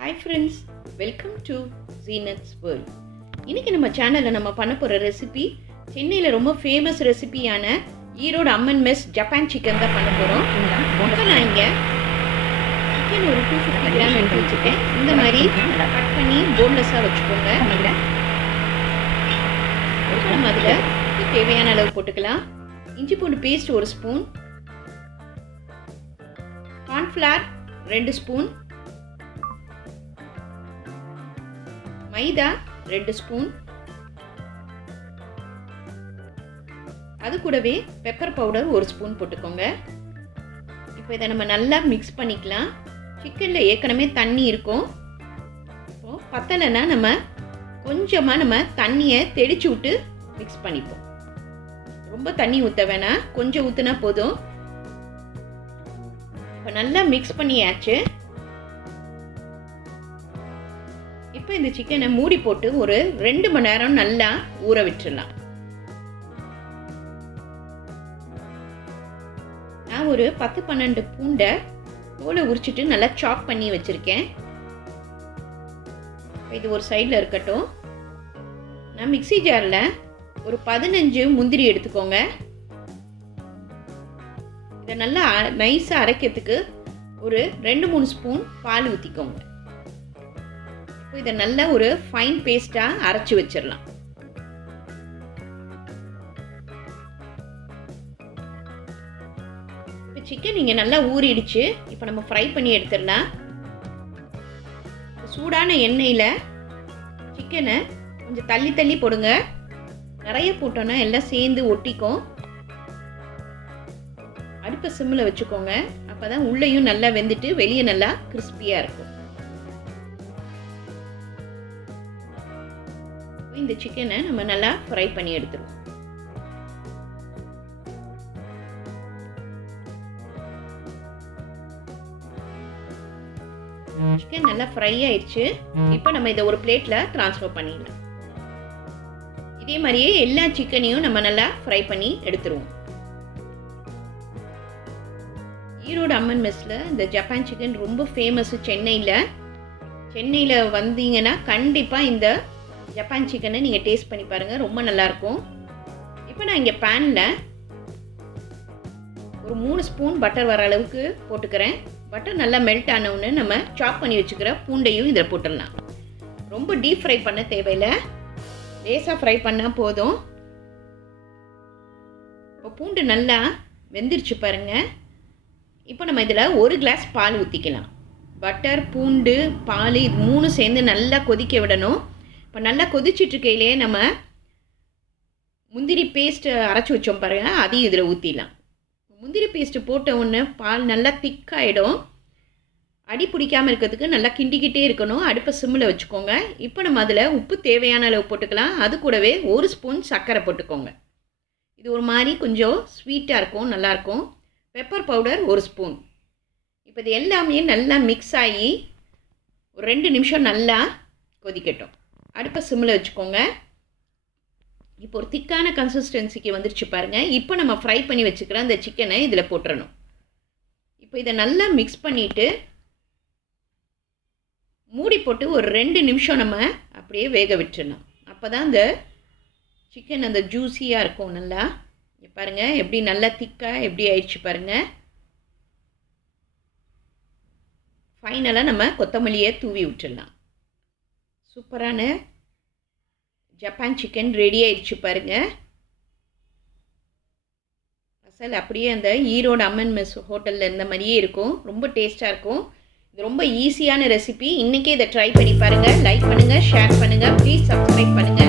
Hi friends, welcome to Zeenath's world. இன்றைக்கி நம்ம சேனலில் நம்ம பண்ண போகிற ரெசிபி சென்னையில் ரொம்ப ஃபேமஸ் ரெசிபியான Erode Amman mess Japan chicken தான் பண்ண போகிறோம். இப்போ நான் இங்கே சிக்கன் ஒரு 250 கிராம் எடுத்து வச்சுருக்கேன். இந்த மாதிரி கட் பண்ணி போன்லெஸ்ஸாக வச்சுக்கோங்க. நம்ம அதில் தேவையான அளவு போட்டுக்கலாம். இஞ்சி பூண்டு பேஸ்ட் 1 ஸ்பூன், கார்ன்ஃப்ளவர் 2 ஸ்பூன், மைதா 2 ஸ்பூன், அது கூடவே பெப்பர் பவுடர் 1 ஸ்பூன் போட்டுக்கோங்க. இப்போ இதை நம்ம நல்லா மிக்ஸ் பண்ணிக்கலாம். சிக்கனில் ஏற்கனவே தண்ணி இருக்கும். இப்போது பத்தலைன்னா நம்ம கொஞ்சமாக தண்ணியை தெளிச்சு விட்டு மிக்ஸ் பண்ணிப்போம். ரொம்ப தண்ணி ஊற்ற வேணாம், கொஞ்சம் ஊற்றினா போதும். இப்போ நல்லா மிக்ஸ் பண்ணியாச்சு. இப்போ இந்த சிக்கனை மூடி போட்டு ஒரு 2 மணி நேரம் நல்லா ஊற விட்டுடலாம். நான் ஒரு 10-12 பூண்டை தோலை உரிச்சிட்டு நல்லா சாப் பண்ணி வச்சுருக்கேன். இது ஒரு சைடில் இருக்கட்டும். நான் மிக்ஸி ஜாரில் ஒரு 15 முந்திரி எடுத்துக்கோங்க. இதை நல்லா நைஸாக அரைக்கிறதுக்கு ஒரு 2-3 ஸ்பூன் பால் ஊற்றிக்கோங்க. இதை நல்லா ஒரு ஃபைன் பேஸ்ட்டாக அரைச்சி வச்சிடலாம். இப்போ சிக்கன் இங்கே நல்லா ஊறிடுச்சு. இப்போ நம்ம ஃப்ரை பண்ணி எடுத்துடலாம். சூடான எண்ணெயில் சிக்கனை கொஞ்சம் தள்ளி தள்ளி போடுங்க. நிறைய போட்டோன்னா எல்லாம் சேர்ந்து ஒட்டிக்கும். அடுப்பை சிம்மில் வச்சுக்கோங்க. அப்போ தான் உள்ளேயும் நல்லா வெந்துட்டு வெளியே நல்லா கிறிஸ்பியாக இருக்கும். இந்த சிக்கனை நம்ம நல்லா ஃப்ரை பண்ணி எடுத்துருவோம். சிக்கன் நல்லா ஃப்ரை ஆயிடுச்சு. இப்போ நம்ம இதை ஒரு பிளேட்ல ட்ரான்ஸ்ஃபர் பண்ணிடலாம். இதே மாதிரியே எல்லா சிக்கனையும் நம்ம நல்லா ஃப்ரை பண்ணி எடுத்துருவோம். ஈரோடு அம்மன் மெஸ்ல இந்த ஜப்பான் சிக்கன் ரொம்ப ஃபேமஸ். சென்னையில் வந்தீங்கன்னா கண்டிப்பாக இந்த ஜப்பான் சிக்கனை நீங்கள் டேஸ்ட் பண்ணி பாருங்கள், ரொம்ப நல்லாயிருக்கும். இப்போ நான் இங்கே பேனில் ஒரு 3 ஸ்பூன் பட்டர் வர அளவுக்கு போட்டுக்கிறேன். பட்டர் நல்லா மெல்ட் ஆனவுன்னு நம்ம சாப் பண்ணி வச்சுக்கிற பூண்டையும் இதில் போட்டுடலாம். ரொம்ப டீப் ஃப்ரை பண்ண தேவையில்லை, லேசாக ஃப்ரை பண்ணால் போதும். இப்போ பூண்டு நல்லா வெந்துருச்சு பாருங்கள். இப்போ நம்ம இதில் 1 கிளாஸ் பால் ஊற்றிக்கலாம். பட்டர், பூண்டு, பால் இது 3 சேர்ந்து நல்லா கொதிக்க விடணும். இப்போ நல்லா கொதிச்சிட்ருக்கையிலே நம்ம முந்திரி பேஸ்ட்டு அரைச்சி வச்சோம் பாருங்கள், அதையும் இதில் ஊற்றிடலாம். முந்திரி பேஸ்ட்டு போட்ட உடனே பால் நல்லா திக்காகிடும். அடி பிடிக்காமல் இருக்கிறதுக்கு நல்லா கிண்டிக்கிட்டே இருக்கணும். அடுப்பை சிம்மில் வச்சுக்கோங்க. இப்போ நம்ம அதில் உப்பு தேவையான அளவு போட்டுக்கலாம். அது கூடவே 1 ஸ்பூன் சர்க்கரை போட்டுக்கோங்க. இது ஒரு மாதிரி கொஞ்சம் ஸ்வீட்டாக இருக்கும், நல்லாயிருக்கும். Pepper powder 1 spoon. இப்போ இது எல்லாமே நல்லா மிக்ஸ் ஆகி ஒரு 2 நிமிஷம் நல்லா கொதிக்கட்டும். அடுப்பை சிம்மில் வச்சுக்கோங்க. இப்போ ஒரு திக்கான கன்சிஸ்டன்சிக்கு வந்துருச்சு பாருங்கள். இப்போ நம்ம ஃப்ரை பண்ணி வச்சுக்கிற அந்த சிக்கனை இதில் போட்டுறணும். இப்போ இதை நல்லா மிக்ஸ் பண்ணிவிட்டு மூடி போட்டு ஒரு 2 நிமிஷம் நம்ம அப்படியே வேக விட்டுடணும். அப்போ தான் அந்த சிக்கன் அந்த ஜூஸியாக இருக்கும். நல்லா பாருங்கள் எப்படி நல்லா திக்காக எப்படி ஆயிடுச்சு பாருங்கள். ஃபைனலாக நம்ம கொத்தமல்லியை தூவி விட்டுடலாம். சூப்பரான ஜப்பான் சிக்கன் ரெடி ஆயிடுச்சு பாருங்கள். அசல் அப்படியே அந்த ஈரோடு அம்மன் மெஸ் ஹோட்டலில் இருந்த மாதிரியே இருக்கும். ரொம்ப டேஸ்ட்டாக இருக்கும். இது ரொம்ப ஈஸியான ரெசிபி. இன்றைக்கே இதை ட்ரை பண்ணி பாருங்கள். லைக் பண்ணுங்கள், ஷேர் பண்ணுங்கள், ப்ளீஸ் சப்ஸ்கிரைப் பண்ணுங்கள்.